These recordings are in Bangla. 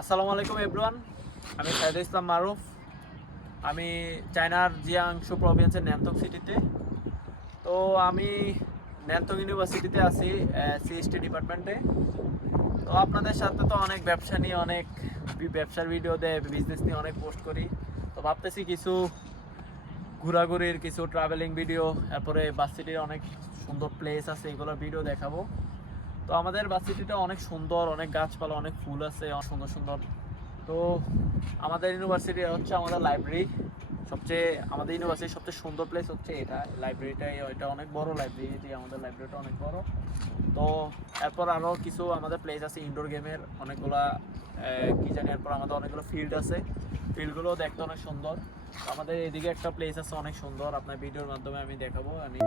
আসসালামু আলাইকুম এভরিওয়ান। আমি সাইদুল ইসলাম মারুফ। আমি চায়নার জিয়াংশু প্রভিন্সের ন্যানতং সিটিতে। তো আমি ন্যানতং ইউনিভার্সিটিতে আছি সিএসটি ডিপার্টমেন্টে। তো আপনাদের সাথে তো অনেক ব্যবসা নিয়ে অনেক ব্যবসার ভিডিও দেয়, বিজনেস নিয়ে অনেক পোস্ট করি। তো ভাবতেছি কিছু ঘোরাঘুরির, কিছু ট্রাভেলিং ভিডিও, তারপরে ভার্সিটির অনেক সুন্দর প্লেস আছে, এগুলোর ভিডিও দেখাবো। তো আমাদের ভার্সিটিটা অনেক সুন্দর, অনেক গাছপালা, অনেক ফুল আছে, অনেক সুন্দর সুন্দর। তো আমাদের ইউনিভার্সিটি হচ্ছে আমাদের লাইব্রেরি আমাদের ইউনিভার্সিটির সবচেয়ে সুন্দর প্লেস হচ্ছে এটা লাইব্রেরিটাই। এটা অনেক বড় লাইব্রেরি, আমাদের লাইব্রেরিটা অনেক বড়। তো এরপর আরও কিছু আমাদের প্লেস আছে ইনডোর গেমের অনেকগুলা, কি জানি, এরপর আমাদের অনেকগুলো ফিল্ড আছে, ফিল্ডগুলো দেখতে অনেক সুন্দর। আমাদের এদিকে একটা প্লেস আছে অনেক সুন্দর, আপনার ভিডিওর মাধ্যমে আমি দেখাবো। আমি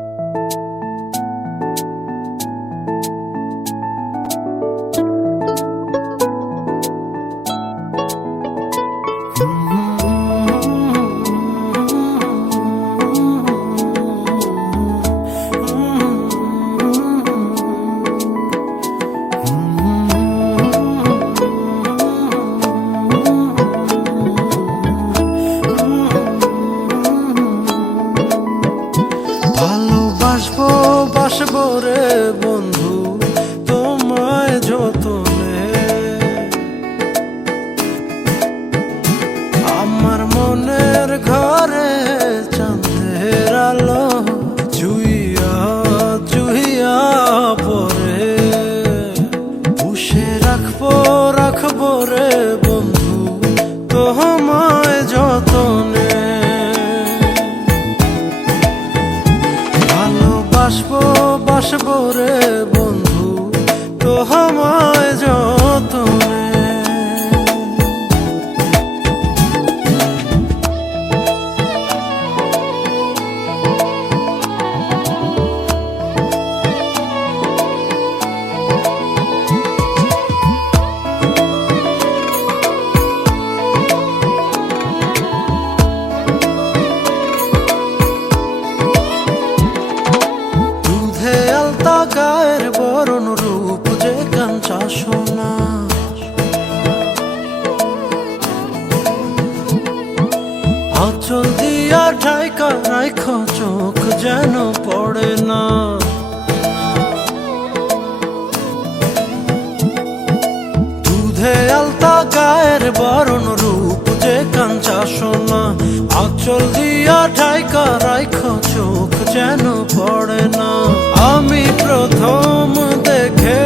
ভালোবাসবো বাসবো রে বন্ধু তোমায় যতনে, আমার মনের ঘরে চাঁদের আলো জুইয়া জুইয়া পরে পুষে রাখবো রাখবো রে বন্ধু তোমায় যতনে। ভালোবাসবো বাসবো রে বন্ধু তোমায় যতনে। গায়ের বরণ রূপ যে কাঞ্চা সোনা, আঁচল দিয়া ঢাইকা রাইখ চোখ যেন পড়ে না। দুধে আলতা গায়ের বরণ রূপ যে কাঞ্চা সোনা, আঁচল দিয়া ঢাইকা রাইখ চোখ যেন পড়ে না। আমি প্রথম দেখে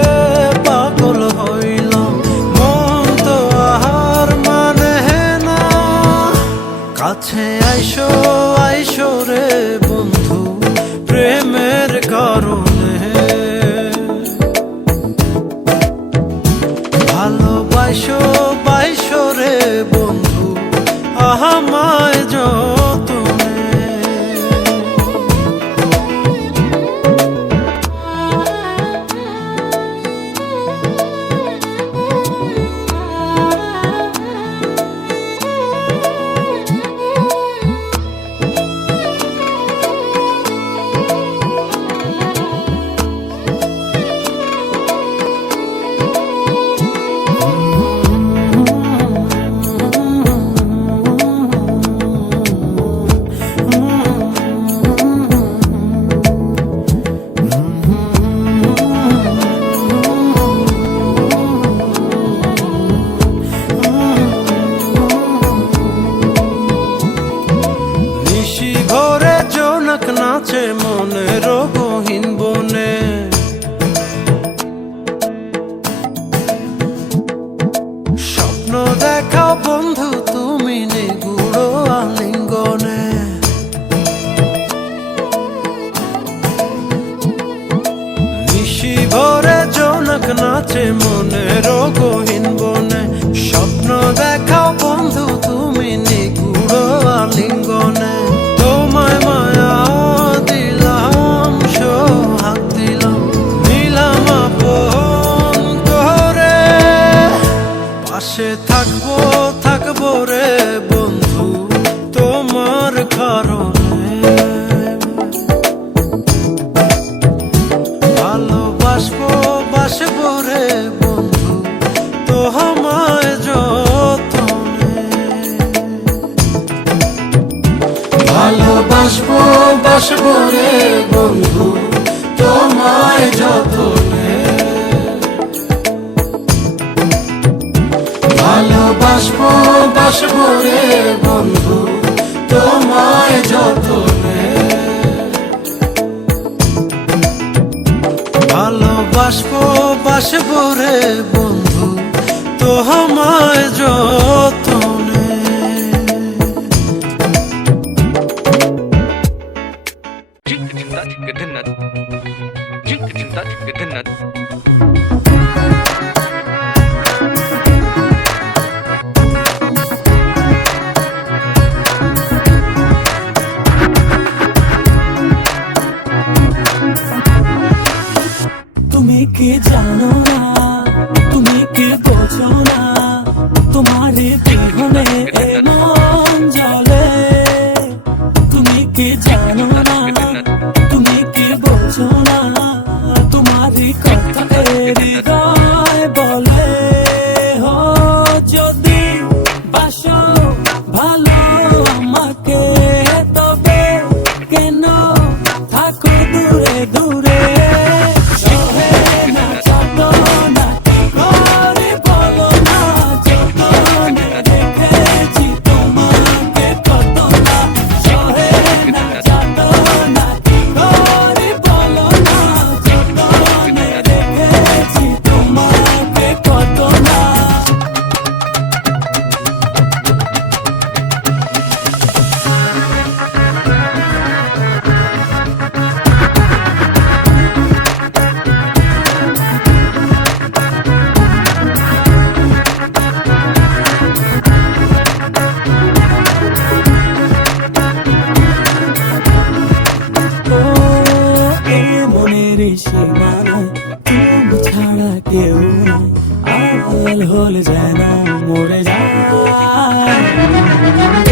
পাগল হইলাম, মন তো আহার মানে না। কাছে আইসো আইসো রে বন্ধু প্রেমের কারণে, ভালোবাসো বাইসো রে বন্ধু আমায় যতনে। ঘরে জোনাক নাচে মনের গহীন বনে, স্বপ্ন দেখাও বন্ধু তুমি নিগুড় আলিঙ্গনে। নিশি ভরে জোনাক নাচে মনের গহীন বনে, স্বপ্ন দেখাও বন্ধু তুমি নিগুড় আলিঙ্গনে। তোমায় মায়া দিলাম সোহাগ দিলাম, নিলাম আপন করে, পাশে থাকবো থাকবো রে বন্ধু তোমার কারণে। ভালোবাসবো বাসবো রে বন্ধু তোমায় বাসবো রে বন্ধু তোমায় যতনে, ভালোবাসবো বাসবো রে বন্ধু তোমায় যতনে, ভালোবাসবো বাসবো রে বন্ধু তোমায় যতনে। তুমি কি জানো না, তুমি কি বোঝো না, তোমার বিহনে এ মন জ্বলে। তুমি কি জানো না, তুমি কি বোঝো না, তোমার কথা এ হৃদয় বলে। হো যদি বাসো ভালো আমাকে, তবে কেন থাকো দূরে দূরে। সীমানায় তুমি ছাড়া কেউ নাই, আড়াল হলে যেন মরে যায়।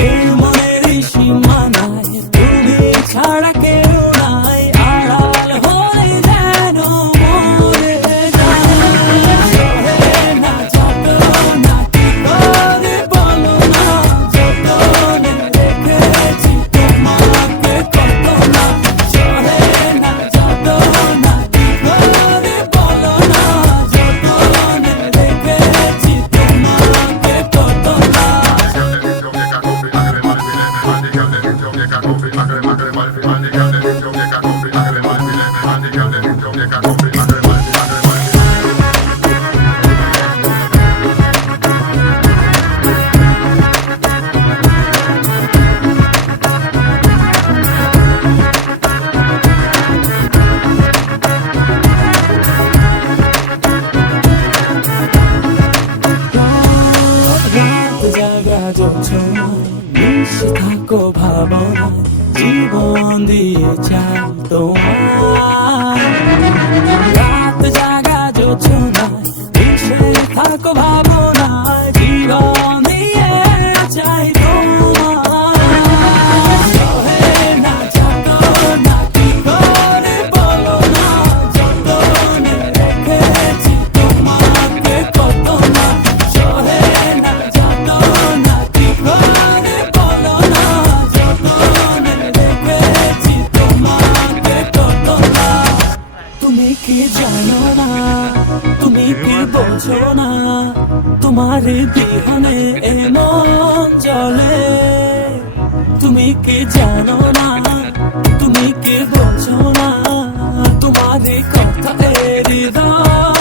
এই মনের সীমানায় তুমি ছাড়া কেউ নাই, আড়াল হলে যেন মরে যায়। সহে না যাতনা কি করে বলো না, যতনে রেখেছি তোমাকে কত না। সহে না যাতনা কি করে বলো না, যতনে রেখেছি তোমাকে কত না। মিশে থাকো ভাবনায়, জীবন দিয়ে চাই তোমার। রাত জাগা জোছনায় মিশে থাকো ভাবনায়, জীবন দিয়ে চাই তোমার। সহে না যাতনা কি করে বলো না, যতনে রেখেছি তোমাকে কত না। সহে না যাতনা কি করে বলো না, যতনে রেখেছি তোমাকে কত না। তুমি কি জানো না, তুমি কি বোঝো না, তোমার বিহনে এ মন জ্বলে। তুমি কি জানো না, তুমি কি বোঝো না, তোমার কথা এ হৃদয়